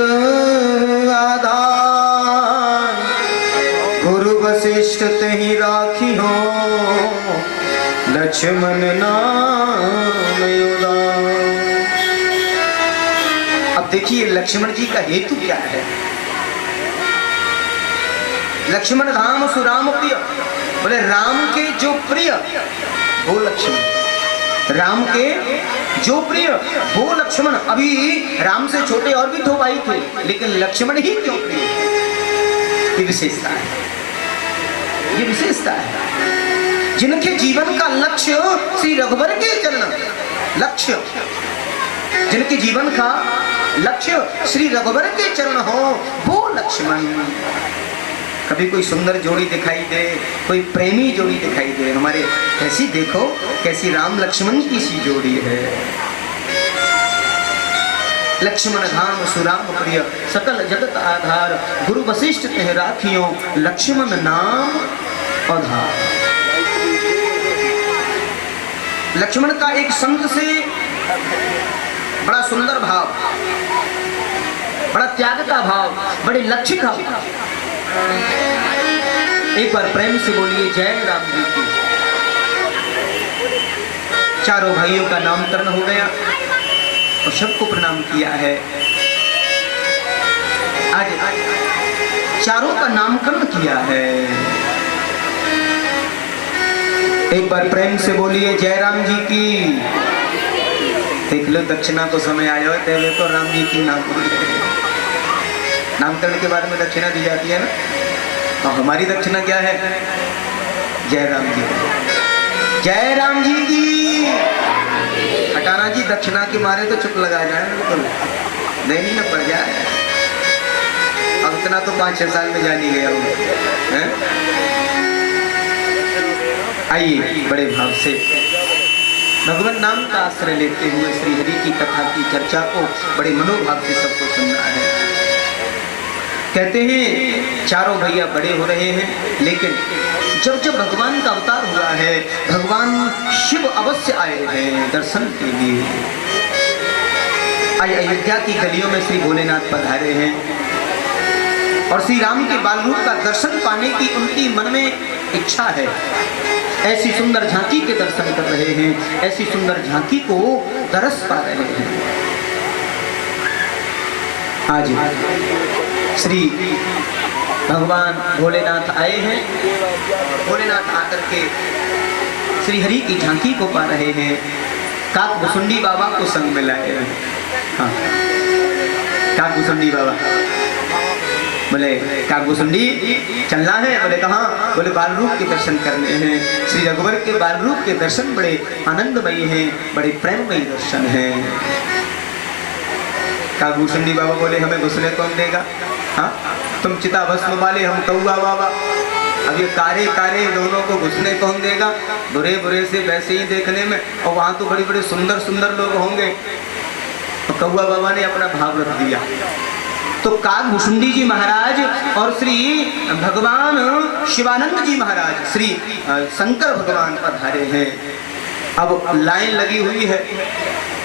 आधार, गुरु वशिष्ठ तहि राखी हो, लक्ष्मण नाम उदार। अब देखिए लक्ष्मण जी का हेतु क्या है। लक्ष्मण धाम सुराम प्रिय, बोले राम के जो प्रिय वो लक्ष्मण, राम के जो प्रिय वो लक्ष्मण। अभी राम से छोटे और भी दो भाई थे, लेकिन लक्ष्मण ही क्यों प्रिय? ये विशेषता है, ये विशेषता है। जिनके जीवन का लक्ष्य श्री रघुवर के चरण, लक्ष्य जिनके जीवन का लक्ष्य श्री रघुवर के चरण हो वो लक्ष्मण। कभी कोई सुंदर जोड़ी दिखाई दे, कोई प्रेमी जोड़ी दिखाई दे हमारे, कैसी देखो कैसी राम लक्ष्मण की सी जोड़ी है। लक्ष्मण धाम सुराम प्रिय, सकल जगत आधार, गुरु वशिष्ठ तह राखियो, लक्ष्मण नाम आधार। लक्ष्मण का एक संत से बड़ा सुंदर भाव, बड़ा त्याग का भाव, बड़े लक्ष्य का भाव। एक बार प्रेम से बोलिए जय राम जी की। चारों भाइयों का नामकरण हो गया और सबको प्रणाम किया है। आज चारों का नामकरण किया है। एक बार प्रेम से बोलिए जय राम जी की। देख लो दक्षिणा को समय आया हो तो राम जी की नामकरण के बाद में दक्षिणा दी जाती है ना, और हमारी दक्षिणा क्या है? जय राम जी, जय राम जी की। हटाना जी दक्षिणा के मारे तो चुप लगा जाए, बिल्कुल नहीं ना पड़ जाए। अब इतना तो 5-6 साल में जान ही गया हूँ। आइए बड़े भाव से भगवान नाम का आश्रय लेते हुए श्री हरि की कथा की चर्चा को बड़े मनोभाव से सबको सुनना है। कहते हैं चारों भैया बड़े हो रहे हैं, लेकिन जब जब भगवान का अवतार हुआ है, भगवान शिव अवश्य आए हैं दर्शन के लिए। आज अयोध्या की गलियों में श्री भोलेनाथ पधारे हैं और श्री राम के बाल रूप का दर्शन पाने की उनकी मन में इच्छा है। ऐसी सुंदर झांकी के दर्शन कर रहे हैं, ऐसी सुंदर झांकी को तरस पा रहे हैं। आज श्री भगवान भोलेनाथ आए हैं। भोलेनाथ आकर के श्री हरि की झांकी को पा रहे हैं। काकभुसुंडी बाबा को संग में लाए हैं। हाँ, काकभुसुंडी बाबा बोले काकभुसुंडी चलना है। बोले कहाँ? बोले बाल रूप के दर्शन करने हैं। श्री रघुवर के बाल रूप के दर्शन बड़े आनंदमयी हैं, बड़े प्रेममयी दर्शन हैं। काकभुसुंडी बाबा बोले हमें घुसने कौन देगा? हाँ, तुम चिता भस्म वाले, हम कौआ बाबा। अब ये कारे कारे दोनों को घुसने कौन देगा? बुरे बुरे से वैसे ही देखने में, और वहां तो बड़े बड़े सुंदर सुंदर लोग होंगे। तो कौआ बाबा ने अपना भाव रख दिया। तो काकभूषुंडी जी महाराज और श्री भगवान शिवानंद जी महाराज, श्री शंकर भगवान पधारे हैं। अब लाइन लगी हुई है,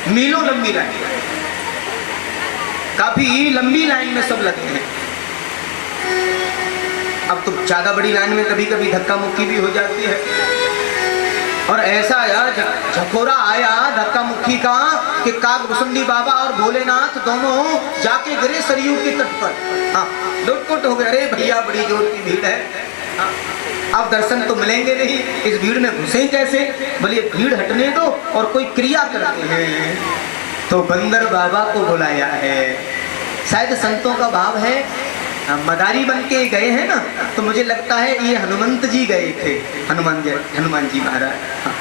मीलों लंबी लाइन, काफी लंबी लाइन में सब लगे हैं। अब तो ज्यादा बड़ी लाइन में कभी कभी धक्का मुक्की भी हो जाती है, और ऐसा आया झकोरा आया धक्का मुक्की का कि काकभूषुंडी बाबा और भोलेनाथ दोनों जाके गिरे सरयू के तट पर। हाँ, लुटपुट हो गए। अरे भैया बड़ी जोर की भीड़ है, अब दर्शन तो मिलेंगे नहीं, इस भीड़ में घुसे कैसे? बोलिए भीड़ हटने दो और कोई क्रिया करते हैं। तो बंदर बाबा को बुलाया है। शायद संतों का भाव है, मदारी बन के गए हैं ना, तो मुझे लगता है ये हनुमंत जी गए थे, हनुमान जी महाराज। हाँ,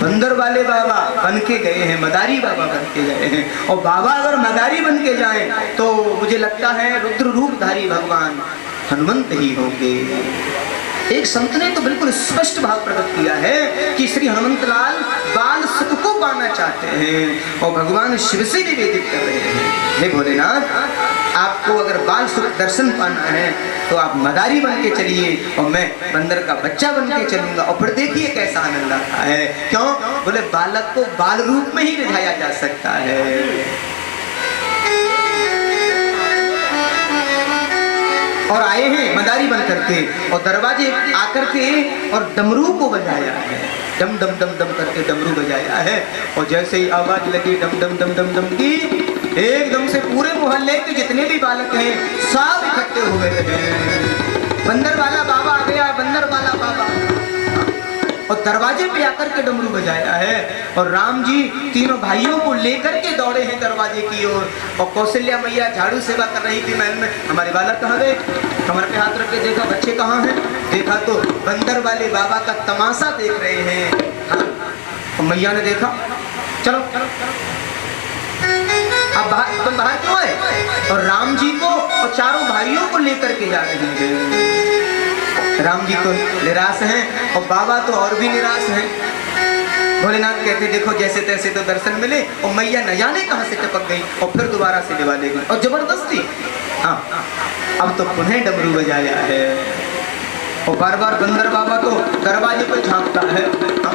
बंदर वाले बाबा बन के गए हैं, मदारी बाबा बन के गए हैं। और बाबा अगर मदारी बन के जाएं तो मुझे लगता है रुद्र रूपधारी भगवान हनुमंत ही होंगे। एक संत ने तो बिल्कुल स्पष्ट भाव प्रकट किया है कि श्री हनुमंत लाल बाल सुख को पाना चाहते हैं और भगवान शिव से निवेदित कर रहे हैं। हे भोलेनाथ, आपको अगर बाल सुख दर्शन पाना है तो आप मदारी बन के चलिए और मैं बंदर का बच्चा बन के चलूंगा, और फिर देखिए कैसा आनंद आता है। क्यों? बोले बालक को बाल रूप में ही रिझाया जा सकता है। और आए हैं मदारी बन करके, और दरवाजे आकर के और डमरू को बजाया है, डम डम डम डम करके डमरू बजाया है। और जैसे ही आवाज लगी डम डम डम डम डम की, एकदम से पूरे मोहल्ले के जितने भी बालक हैं सब इकट्ठे हुए हैं। बंदर वाला बाबा आ गया, बंदर वाला बाबा, और दरवाजे पे आकर के डमरू बजाया है। और राम जी तीनों भाइयों को लेकर के दौड़े हैं दरवाजे की ओर। और कौशल्या मैया झाड़ू सेवा कर रही थी महल में। हमारे बालक कहाँ गए? कमर पे हाथ रख के देखा बच्चे कहाँ हैं, देखा तो बंदर वाले बाबा का तमाशा देख रहे हैं। हाँ, और मैया ने देखा, चलो अब तुम बाहर क्यों आए? और राम जी को और चारों भाइयों को लेकर के जा रहे हैं। राम जी तो निराश हैं और बाबा तो और भी निराश हैं। भोलेनाथ कहते देखो जैसे तैसे तो दर्शन मिले, और मैया न जाने कहां से टपक गई और फिर दोबारा से दिवा ले गई, और जबरदस्ती। हाँ, अब तो पुनः डमरू बजाया है, और बार बार बंदर बाबा तो दरवाजे पर झांकता है। हाँ,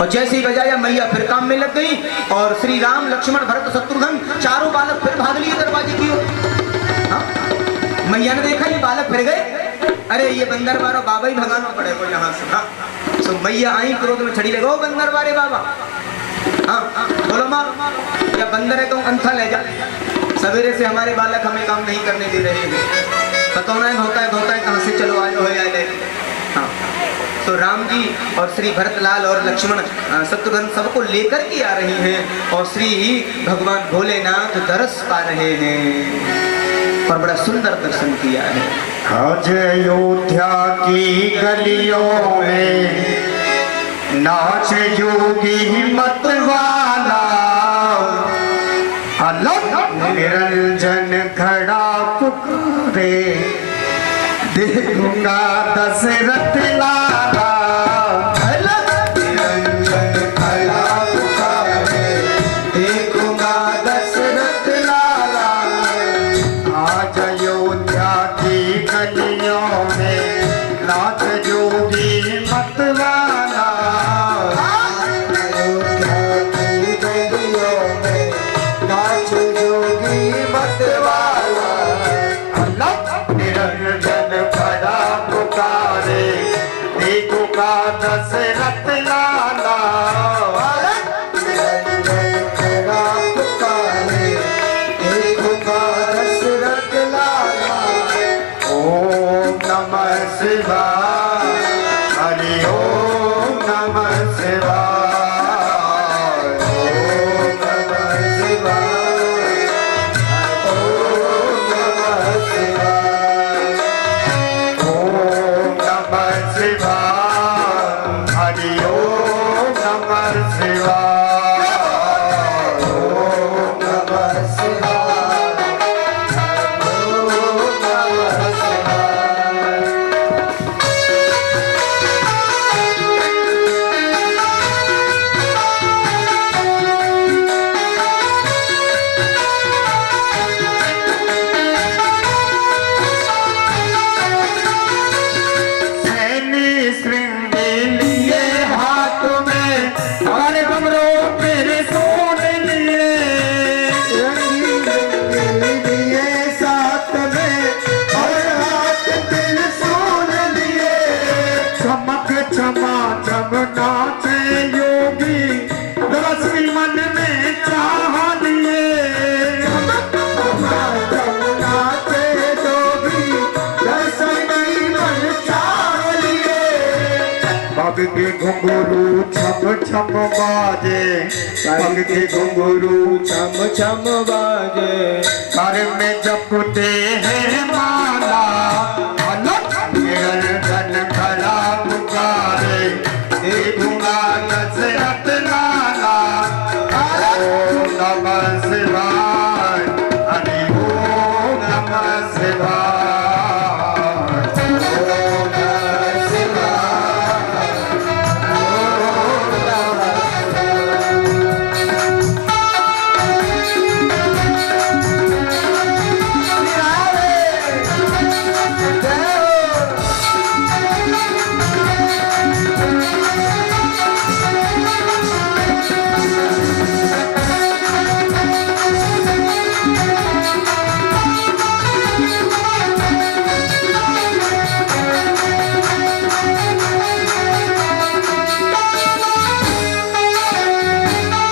और जैसे ही बजाया मैया फिर काम में लग गई, और श्री राम लक्ष्मण भरत शत्रुघ्न चारों बालक फिर भाग लिए दरवाजे की ओर। हाँ, मैया ने देखा ये बालक फिर गए, अरे ये बंदर वाला बाबा ही भगाना पड़ेगा यहाँ से। हाँ, तो मैया आई क्रोध में छड़ी लगा, बंदर वाले बाबा, हाँ बोलो माँ, क्या बंदर है तो अंथा ले जा, सवेरे से हमारे बालक हमें काम नहीं करने दे रहे हैं, बताना है धोता है कहाँ से, चलो आए हो आए। हाँ, तो राम जी और श्री भरतलाल और लक्ष्मण शत्रुघ्न सबको लेकर के आ रही हैं, और श्री भगवान भोलेनाथ दरस पा रहे हैं, और बड़ा सुंदर दर्शन किया है। आज अयोध्या की गलियों में नाच योगी मत वाला, निरंजन खड़ा पुकारे, देखूंगा दशरथ लाला। निरंजन खड़ा पुकारे, देखूंगा दशरथ लाला। आज अयोध्या की गलियों में नाच योगी मत वाला, अयोध्या की घुंघरू छम छम बाजे पग के घुंघरू छम छम बाजे घर में जपते हैं माला निरंजन खड़ा पुकारे देखूंगा दशरथ लाला ओम नमः शिवाय हरि ओम नमः शिवाय ओम नमः शिवाय ओम नमः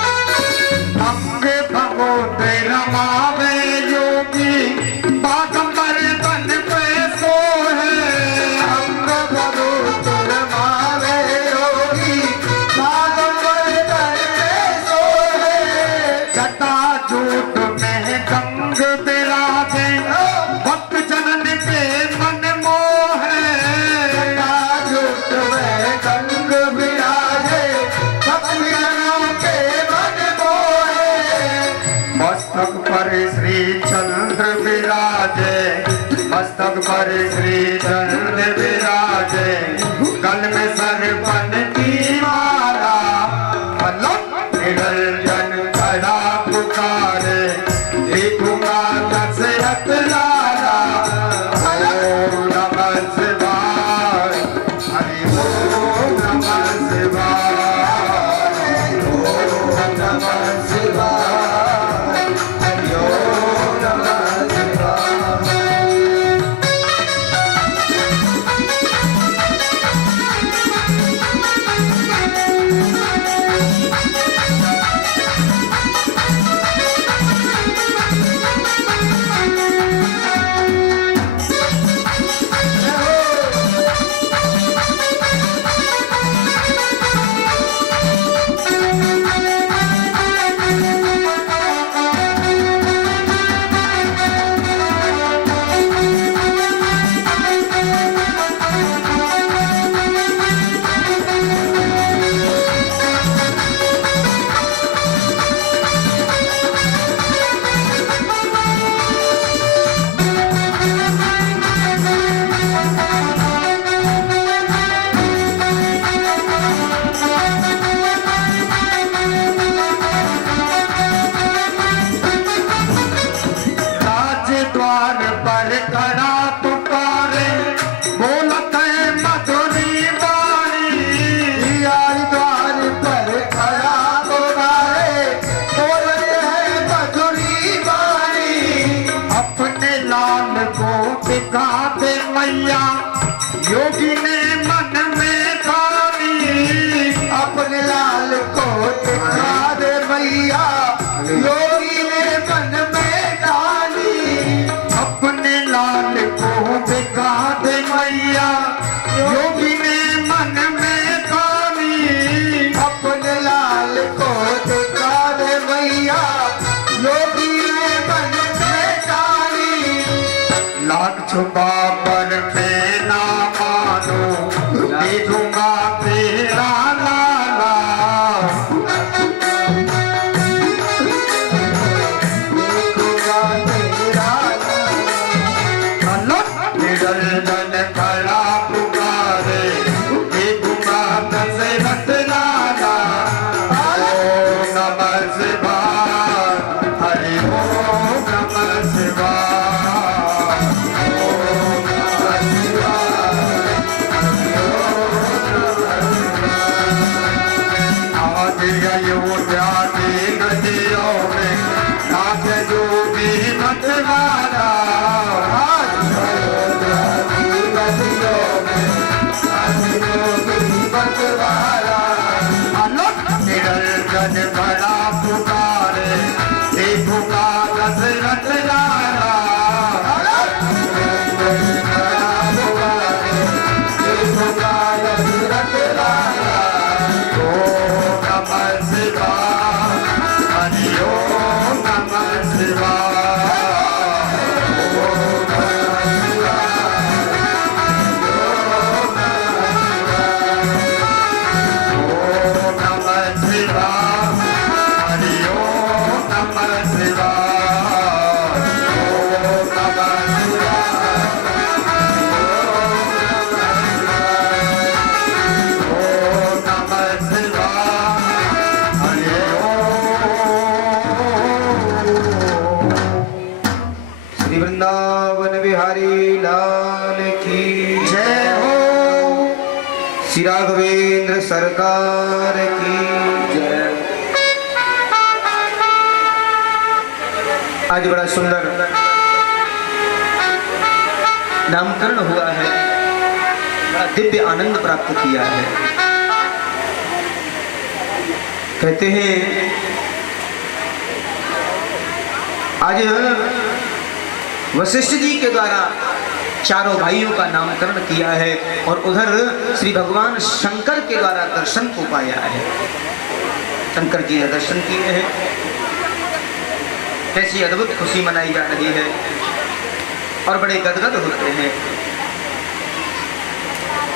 अंग भगोते रमावे योगी बागंबर बन पे सोहे अंग भगोते रमावे योगी बागंबर बन पे सोहे जटा जूट में गंग विराजे भक्त जनन के मन मोहे जटा जूट में गंग विराजे भक्त जनों के मन मोहे मस्तक पर श्री चंद्र विराजे मस्तक पर श्री चंद्र विराजे गल में सरपन की माला निरंजन खड़ा पुकारे देखूंगा दशरथ लाला ओम नमः शिवाय हरि ओम नमः शिवाय ओम नमः शिवाय हरि ओम नमः शिवाय राजद्वार पर खड़ा पुकारे बोलत है मधुरी वाणी राजद्वार पर खड़ा पुकारे बोलत है मधुरी वाणी अपने लाल को दिखा दे मैया योगी ने मन में ठानी अपने लाल को दिखा दे मैया योगी ने मन में ठानी अपने लाल को दिखा दे मैया योगी ने मन में ठानी अपने लाल को दिखा दे मैया योगी ने मन में ठानी लाख छुपा पर मैं ना मानो देखूंगा तेरा लाला देखूंगा तेरा लाला निरंजन खड़ा पुकारे देखूंगा दशरथ लाला ओम नमः शिवाय हरि ओम नमः शिवाय ओम नमः शिवाय हरि ओम नमः शिवाय आज अयोध्या की नदियों में नाच योगी मतवाला आज अयोध्या की नदियों में नाच योगी मतवाला निरंजन खड़ा पुकारे देखूंगा दशरथ लाला निरंजन खड़ा पुकारे देखूंगा दशरथ लाला राघवेंद्र सरकार की जय। आज बड़ा सुंदर नामकरण हुआ है, बड़ा दिव्य आनंद प्राप्त किया है। कहते हैं आज वशिष्ठ जी के द्वारा चारों भाइयों का नामकरण किया है और उधर श्री भगवान शंकर के द्वारा दर्शन को पाया है। शंकर जी ने दर्शन किए हैं, कैसी अद्भुत खुशी मनाई जा रही है और बड़े गदगद होते हैं।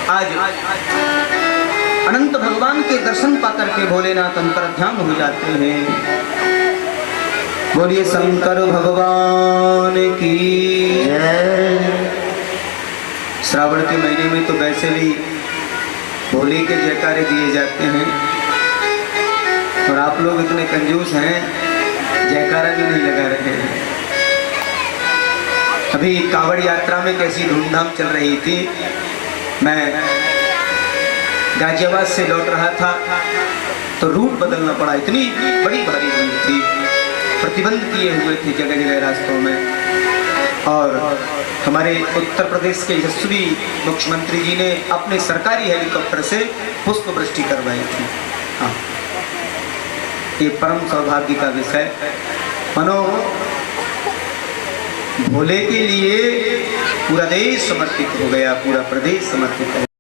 आज अनंत भगवान के दर्शन पाकर के भोलेनाथ अंतर्ध्यान हो जाते हैं। बोलिए शंकर भगवान की जय। श्रावण के महीने में तो वैसे भी भोले के जयकारे दिए जाते हैं और आप लोग इतने कंजूस हैं, जयकारा भी नहीं लगा रहे हैं। अभी कांवड़ यात्रा में कैसी धूमधाम चल रही थी। मैं गाजियाबाद से लौट रहा था तो रूट बदलना पड़ा, इतनी बड़ी भारी भीड़ थी, प्रतिबंध किए हुए थे जगह जगह रास्तों में। और हमारे उत्तर प्रदेश के यशस्वी मुख्यमंत्री जी ने अपने सरकारी हेलीकॉप्टर से पुष्प वृष्टि करवाई थी। हाँ, ये परम सौभाग्य का विषय। मानो भोले के लिए पूरा देश समर्पित हो गया, पूरा प्रदेश समर्पित हो गया।